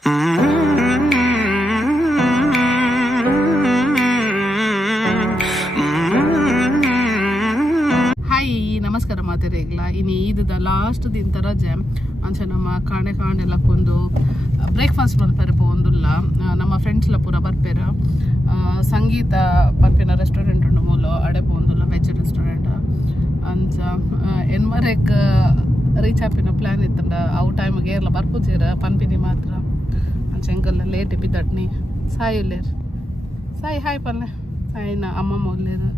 Hi ನಮಸ್ಕಾರ ಮಾತಿರೇಗ್ಲ ಇನ್ನು ಈದ last ದಿನ ರಜೆ ಅಂಚ ನಮ್ಮ ಕಾಂಡೆಲ್ಲ ಕೊಂದು ಬ್ರೇಕ್ಫಾಸ್ಟ್ ಮಲ್ಪೇರೆ ಪೋಂದುಲ್ಲ ನಮ್ಮ ಫ್ರೆಂಡ್ಸ್ಲ ಪೂರ ಬರ್ಪೇರ ಸಂಗೀತ ಪರ್ಪಿನ ರೆಸ್ಟೋರೆಂಟ್ ಉಂಡು ಮೂಲು ಅಡೆ ಪೋಂದುಲ್ಲ ವೆಜ್ ರೆಸ್ಟೋರೆಂಟ್ ಅಂಚ ಎನ್ಮರೆಗ್ ರೀಚ್ ಆಪಿನ ಪ್ಲಾನ್ ಇತ್ತಂಡ ಅವು ಟೈಮಿಗೆ ಎಲ್ಲ ಬರ್ಪುಜೀರ ಪನ್ಪಿನಿ ಮಾತ್ರ ಅಂಚ ಎಂಕಲ್ಲ ಲೇಟ್ ಬಿದ್ದಟ್ನಿ ಸಾಯಿ ಉಲ್ಲೇರು ಸಾಯಿ ಹಾಯ್ ಪಲ್ಲೆ ಸಾಯಿನ ಅಮ್ಮಮ್ಮ ಉಲ್ಲೇರು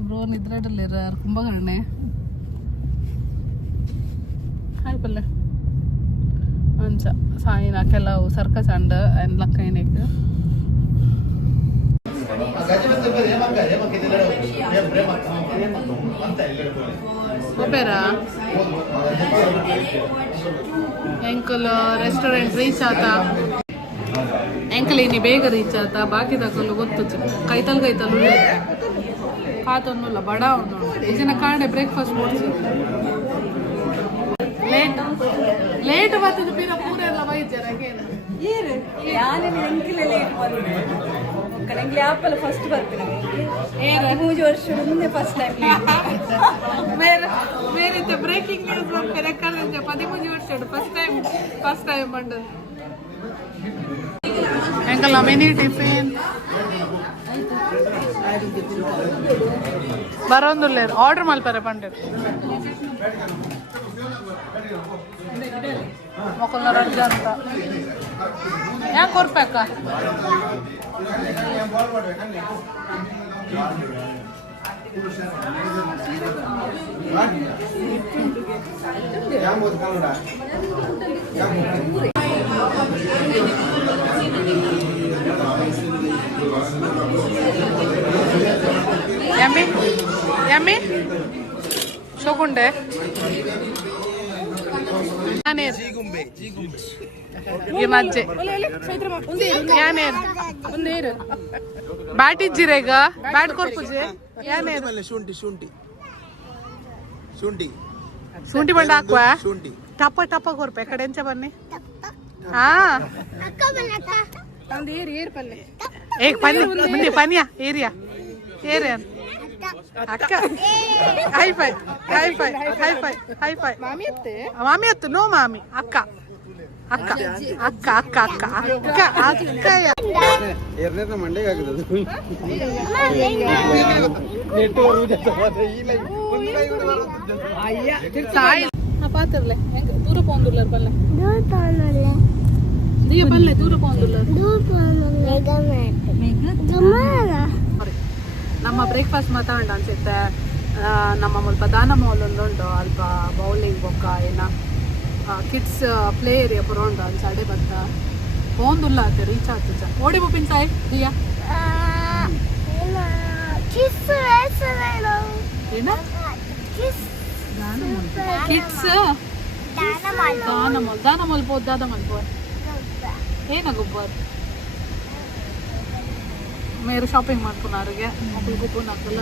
ಬ್ರೋ ನಿದ್ರೆಡಲ್ಲಿರ ಕುಂಭಕರ್ಣೆ ಹಾಯ್ ಪಲ್ಲೆ ಅಂಚ ಸಾಯಿನ ಕೆಲವು ಸರ್ಕಸ್ ಅಂಡ ಅಂಡ್ ಲಕ್ಕೈನಿಗೆ ಎಂಕಲ್ ರೆಸ್ಟೋರೆಂಟ್ ರೀಚ್ ಆತ ಎಂಕಲ್ ಇನ್ನು ಬೇಗ ರೀಚ್ ಆತ ಬಾಕಿ ತಗೊಳ್ಳು ಗೊತ್ತು ಕೈತಲ್ ಕಾತೊಂದುಲ್ಲ ಬಡ ಉಂಡು ಇದನ್ನ ಕಾಂಡೆ ಬ್ರೇಕ್ಫಾಸ್ಟ್ ಕೊಡ್ಸಿ ಲೇಟ್ ಬರ್ತದೆ ಪೀರ ಪೂರ ಎಲ್ಲ ವೈದ್ಯರ ಆಪಲ್ ಫಸ್ಟ್ ಬರ್ತೀನಿ 13 ವರ್ಷ ಮುಂದೆ ಫಸ್ಟ್ ಟೈಮ್ ಬೇರೆ ಬ್ರೇಕಿಂಗ್ ನ್ಯೂಸ್ ಬರ್ತಾರೆ ಕಾಲೇಜ್ 13 ವರ್ಷ ಫಸ್ಟ್ ಟೈಮ್ ಬಂದು ಎಂಕಲ್ ಮಿನಿ ಟಿಫಿನ್ ಬರೋಂದುಲ್ಲ ಆರ್ಡರ್ ಮಲ್ಪರೆ ಪಂಡೆ ಮಕ್ಕಳನ್ನ ರಜೆ ಅಂತ ಯಾಕೆ ಕೊರ್ಬೇಕ ಯಮ್ಮಿ ಶೋಕುಂಡೆ ಬ್ಯಾಟ್ ಇಜ್ಜಿರ ಈಗ ಬ್ಯಾಟ್ ಕೊರ್ಪುಜಿ ಶುಂಠಿ ಬಂಡ ಹಾಕುವ ಟಪ್ಪ ಕೊರ್ಪ ಕಡೆ ಎಂಚ ಬನ್ನಿ ಹಾ ಪನ್ಯ ಏರಿಯಾ ಅಕ್ಕ ಹೈ ಫೈ ಮಾಮಿ ಅತ್ತು ನೋ ಮಾಮಿ ಅಕ್ಕ ಪಾತ್ರಲೆ ದೂರ ಪೋಂದುಲ್ಲ ಪಲ್ಲೆ ದೂರ ಪೋಂದುಲ್ಲ ನಮ್ಮ ಬ್ರೇಕ್ಫಾಸ್ಟ್ ಮಾತಾಡ ಅನ್ಸುತ್ತೆ ನಮ್ಮ ಮುಲ್ಪ ದಾನ ಮಾಲ್ ಒಂದುಂಟು ಅಲ್ಪ ಬೌಲಿಂಗ್ ಬೊಕ್ಕ ಏನ ಕಿಡ್ಸ್ ಪ್ಲೇ ಏರಿಯಾ ಪುರ ಉಂಟು ಅಲ್ಲಿ ಸಡೆ ಬತ್ತ ಹೋಂದುಲ್ಲ ಆತ ರೀಚ್ ಆಗ್ತದೆ ಓಡಿ ಬುಪ್ಪಿನ ಸಾಯ್ ದಿಯಾ ಕಿಡ್ಸ್ ದಾನ ಮಲ್ಪೋದ್ ಏನಾಗುಬ್ಬಾರ್ ಮೇರು ಶಾಪಿಂಗ್ ಮಾಡ್ಕೊನಾರಿಗೆ ಮಕ್ಕಳು ಗುಬ್ಬನ್ ಹಾಕಲ್ಲ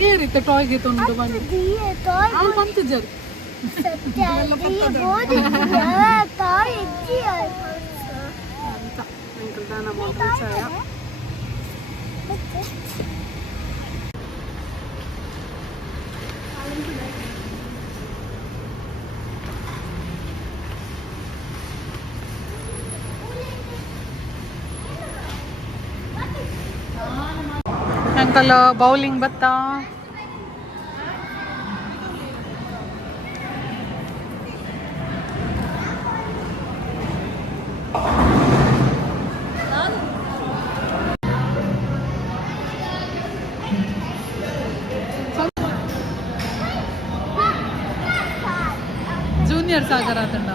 ఏ రీతే టాయ్ గీత ఉండు బండి ఆ పంత జర్ టాయ్ ఇచ్చి అంత అంకల్ దాన మోచాయ ಅಂಕಲ್ ಬೌಲಿಂಗ್ ಬತ್ತಾ ಜೂನಿಯರ್ ಸಾಗರ ತಂಡ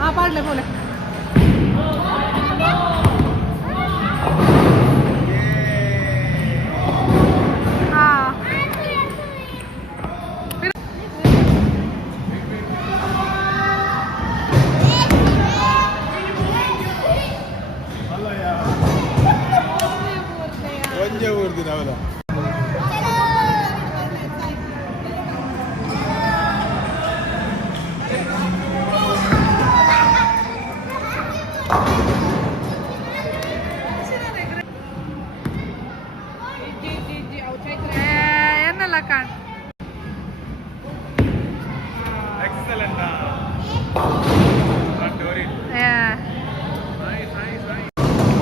ಆ ಪಾಡ್ಲೆ ಬೋಲೆ ಊರ್ದಿನ ಅವರ ಕಾಣ್ Excellent. Not worried. Nice, nice, nice.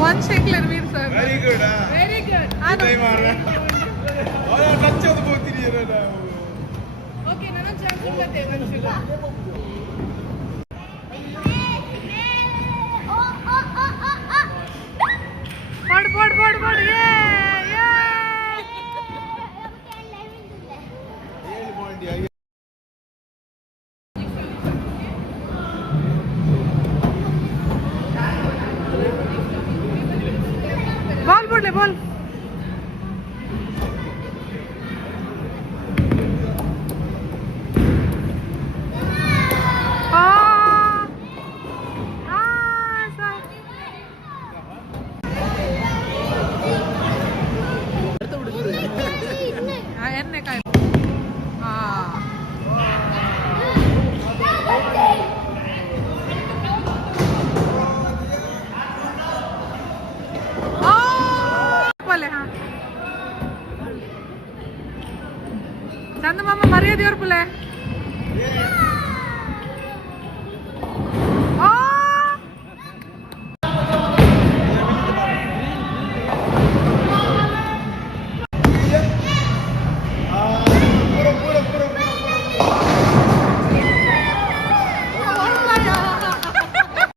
one shekler we're sir Very good. Very good touch ಅದು ಹೋಗ್ತೀನಿ ಓಕೆ ನಾನು ಜಾಗ್ರತೆ ಮನುಷ್ಯರು board ball board ball ಎಣ್ಣೆ ಕಾಯಿ ಚಂದ ಮಾಮ ಮರ್ಯಾದೆ ಅವ್ರ ಪುಲೆ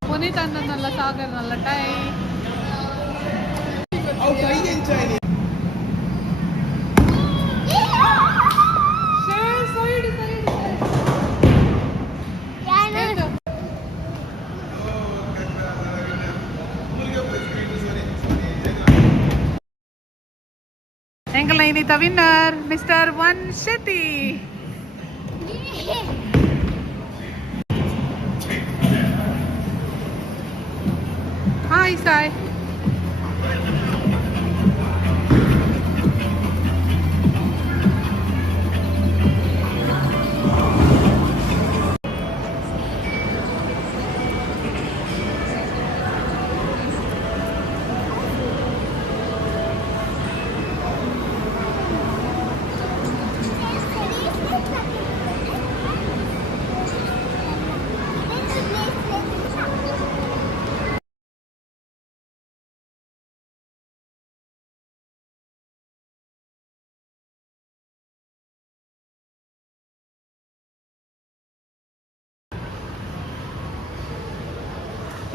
ಪುನೀತ್ ಅನ್ನೋದಲ್ಲ ಸಾಗರ್ನಲ್ಲ ಟೈ Engel ini the winner, Mr. Van Shetty. Hi, Sai.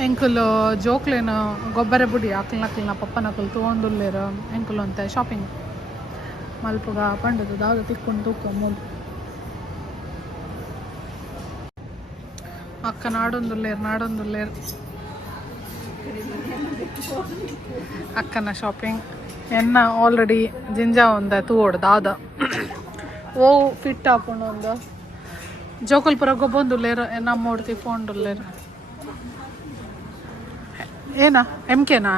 ಎಂಕುಲು ಜೋಕ್ಲೇನು ಗೊಬ್ಬರ ಬುಡಿ ಆಕಲ್ನ ಪಪ್ಪನಕಲ್ ತೊಗೊಂಡುಲ್ಲೇರು ಎಂಕುಲು ಅಂತ ಶಾಪಿಂಗ್ ಮಲ್ಪುಗ ಪಂಡದು ದಾದ ತಿಕ್ಕೊಂಡು ತೂಕ ಮೂಲು ಅಕ್ಕ ನಾಡೊಂದುಲ್ಲೇರು ಅಕ್ಕನ ಶಾಪಿಂಗ್ ಎನ್ನ ಆಲ್ರೆಡಿ ಜಿಂಜಾ ಒಂದ ತೂವೋಡು ದಾದ ಓ ಫಿಟ್ ಹಾಕೊಂಡು ಒಂದು ಜೋಕಲ್ಪುರ ಗೊಬ್ಬೊಂದುಲ್ಲೇರು ನಮ್ಮೋಡು ತಿಕ್ಕೊಂಡುಲ್ಲೇರು ಏನ MKನಾ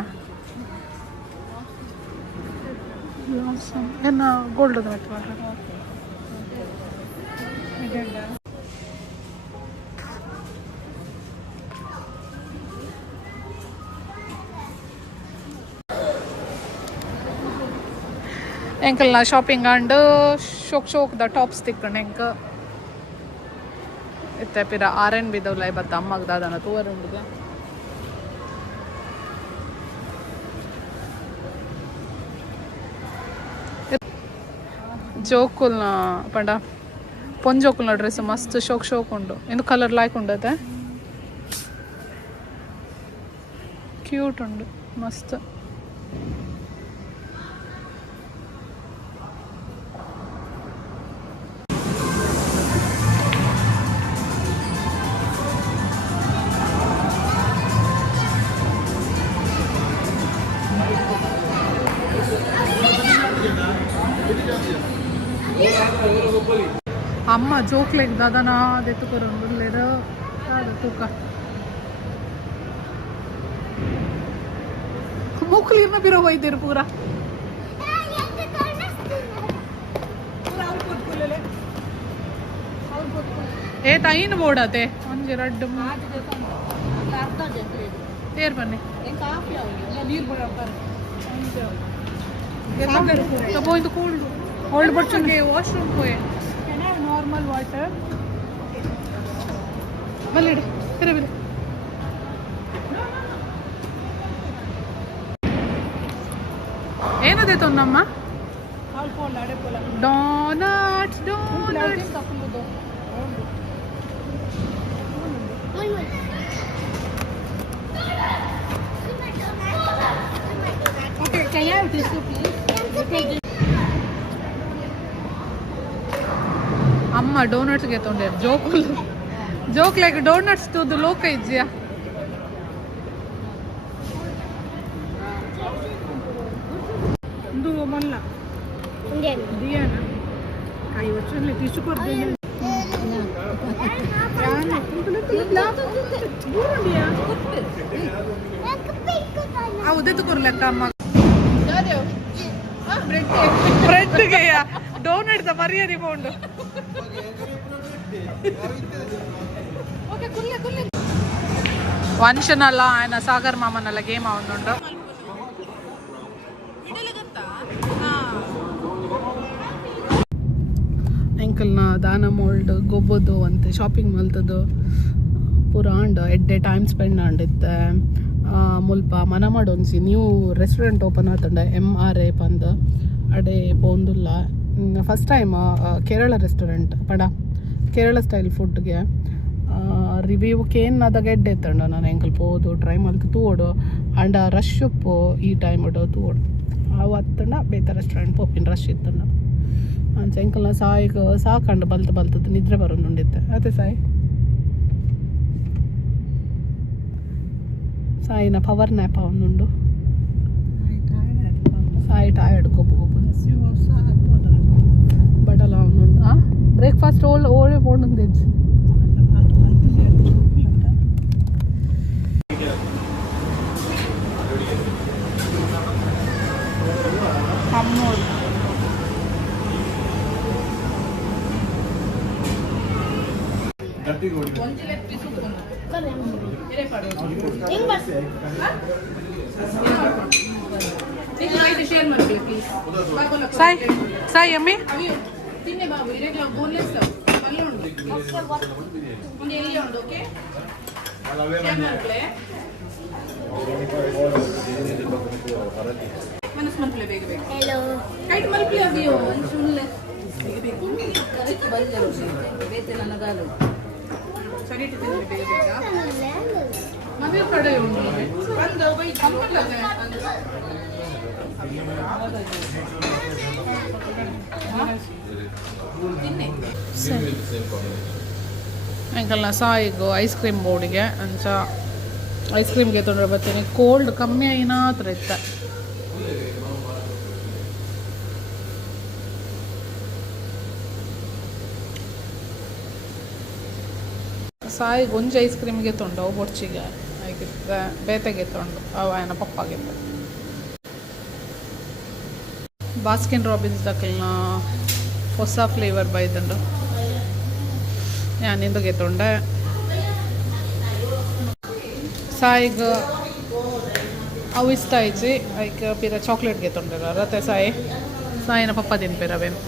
ಏನ ಗೋಲ್ಡ್ ಎಂಕಲ್ನ ಶಾಪಿಂಗ್ ಅಂಡ್ ಶೋಕ್ ದ ಟಾಪ್ಸ್ ತಿಕ್ಕಂಡು ಎಂಕ ಇತ್ತೆ ಪಿರ R&B ದವ್ಲ ಬತ್ತ ಅಮ್ಮಗ್ ದಾದನ ತೂವರುಂಡಿಗೆ ಜೋಕುಲ್ನ ಪಂಡ ಪೊಂಜೋಕುಲ್ನ ಡ್ರೆಸ್ ಮಸ್ತ್ ಶೋಕ್ ಉಂಡು ಎಂದು ಕಲರ್ ಲೈಕ್ ಉಂಡತೆ ಕ್ಯೂಟ್ ಉಂಡು ಮಸ್ತ್ ಅಮ್ಮ ಜೋಕ್ಲೆಗ್ ದಾದನ ದೆತ್ತುಕೊರೊಂದುಲ್ಲೆರ್ ದಾದ ತೂಕ ಮೂಕ್ಲಿರ್ನ ಬಿರೋ ಒಯ್ದೆರ್ ಪೂರ ಏ ತೈನ್ ಬೋಡತೆ ಒಂಜಿ ರಡ್ಡ್ ಏರ್ ಬನ್ನಿ ನೀರು ತಗೋ ಇದು ಕೋಲ್ಡ್ ಓಲ್ಡ್ ಬಚ್ಚುಗೆ ವಾಶ್ರೂಮ್ ಹೋಯ್ Can I have normal water? ಬಲ್ಲಿಡಿ ಸರಿ ಬಿಡಿ ಏನದೆ ತೊನ್ನಮ್ಮ All for lade pola. Doughnuts Donuts. Takundu. Okay, can I have tissue, please? ಅಮ್ಮ ಡೋನಟ್ಸ್ಗೆ ತೊಂಡೆ ಜೋಕ್ ಲೈಕ್ ಡೋನಟ್ಸ್ ತೂದು ಲೋಕ ಇಜ್ಜಿಯ ಒಂದು ಮಲ್ಲ ದಿಯಾನ ಕೈ ವಚ್ಚಲ್ಲಿ ಟಿಶ್ಯೂ ಕೊಡ್ತೀನಿ ಹೌದೇ ತಗೊರ್ಲೆಕ್ಕ ಅಮ್ಮ ಬ್ರೆಡ್ಗೆ ಡೋನಟ್ಸ್ ಮರ್ಯಾದೆ ಪೌಂಡು ವಂಶನಲ್ಲ ఆయన ಸಾಗರ್ ಮಾಮನಲ್ಲ ಗೇಮ್ ಅವನುಂಡು ಎಂಕಲ್ನ ದಾನ ಮೋಲ್ಡ್ ಗೊಬ್ಬದು ಅಂತೆ ಶಾಪಿಂಗ್ ಮಲ್ತದು ಪೂರ ಆಂಡ್ ಎಡ್ಡೆ ಟೈಮ್ ಸ್ಪೆಂಡ್ ಆಂಡಿತ್ತೆ ಮುಲ್ಪ ಮನಮಾಡೊಂಸಿ ನ್ಯೂ ರೆಸ್ಟೋರೆಂಟ್ ಓಪನ್ ಆತಂಡ MRA ಪಂದ್ ಅಡೆ ಪೋಂದುಲ್ಲ ಫಸ್ಟ್ ಟೈಮ್ ಕೇರಳ ರೆಸ್ಟೋರೆಂಟ್ ಪಡ ಕೇರಳ ಸ್ಟೈಲ್ ಫುಡ್ಗೆ ರಿವ್ಯೂಕ್ಕೆ ಏನು ಅದಾಗ ಎಡ್ಡೆ ಎತ್ತಂಡ ನಾನು ಎಂಕಲ್ ಪೋದು ಟ್ರೈ ಮಲ್ತು ತೂಡು ಆಂಡ ರಶ್ ಉಪ್ಪು ಈ ಟೈಮ್ ಇಡೋ ತೂಡು ಅವು ಹತ್ತಂಡ ಬೇತ ರೆಸ್ಟೋರೆಂಟ್ ಪೋಪಿನ ರಶ್ ಇತ್ತಂಡ ಅಂಚೆ ಎಂಕಲ್ನ ಸಾಯಿಗೆ ಸಾಕಂಡು ಬಲ್ತದ್ದು ನಿದ್ರೆ ಬರೋದುಂಡಿತ್ತೆ ಅದೇ ಸಾಯಿನ ಪವರ್ ನ್ಯಾಪ್ ಅವನುಂಡು ಸಾಯಿ ಟಯರ್ಡ್ ಗೊಬ್ಬು ಬಟಲ್ಲ ಅವನುಂಡು ಬ್ರೇಕ್ಫಾಸ್ಟ್ ಓಳೆ ಪೋಂಡು ತೆಜ್ಜಿ ಅಮ್ಮೋಡು ಸಾಯಿ ಸಾಯಿ ಅಮ್ಮಿ ತಿನ್ನೆ ಬಾಬು ಇರೆಗ್ಯುಲರ್ ಬೋನ್ಲೆಸ್ ಅಲ್ಲೇ ಉಂಟು ಒಂದು ಎಲ್ಲಿ ಉಂಟು ಓಕೆ ಮನಸ್ಸು ಮಲ್ಪಲೆ ಬೇಗ ಬೇಗ Hello. ಕೈಟ್ ಮಲ್ಪಲೆ ಅವಿಯೋ ಒಂದು ಸುಳ್ಳೆ ಕರೆಕ್ಟ್ ಬಂದರು ಬೇತೆ ನನ್ನ ಗಾಲು ಸರಿ ತಿಂದ್ರೆ ಬೇಗ ಬೇಗ ಮದುವೆ ಕಡೆ ಉಂಟು ಬಂದು ಬೈ ಕಂಪಲ್ಲದೆ ತಿನ್ನೆ ಎಂಕಲ್ನ ಸಾಯಿಗೂ ಐಸ್ ಕ್ರೀಮ್ ಬೋರ್ಡಿಗೆ ಅಂಚ ಐಸ್ ಕ್ರೀಮ್ಗೆ ತೊಂದರೆ ಬರ್ತೀನಿ ಕೋಲ್ಡ್ ಕಮ್ಮಿ అయినా ಹತ್ರ ಇತ್ತ ಸಾಯಿಗೆ ಒಂಜಿ ಐಸ್ ಕ್ರೀಮ್ಗೆ ತೊಂಡು ಅವು ಬೊಡ್ಚಿಗೆ ಆಗಿತ್ತ ಬೇತೆಗೆ ತೊಂಡು ಅವು ఆయన ಪಪ್ಪಾಗೆ ಬಾಸ್ಕಿನ್ ರಾಬಿನ್ಸ್ ದಕ್ಕಲ್ನ ಹೊಸ ಫ್ಲೇವರ್ ಬೈದಂಡು ഞാനിന്തൊക്കെ എത്തുണ്ട് ಸಾಯಿಗೆ ಅವು ಇಷ್ಟ ಆಯ್ತು ಅದಕ್ಕೆ ಪಿರ ಚಾಕ್ಲೇಟ್ ಗೆತ್ತೊಂಡಿರ ರತೆ ಸಾಯಿನ ಪಪ್ಪ ತಿನ್ಪಿರವೇನು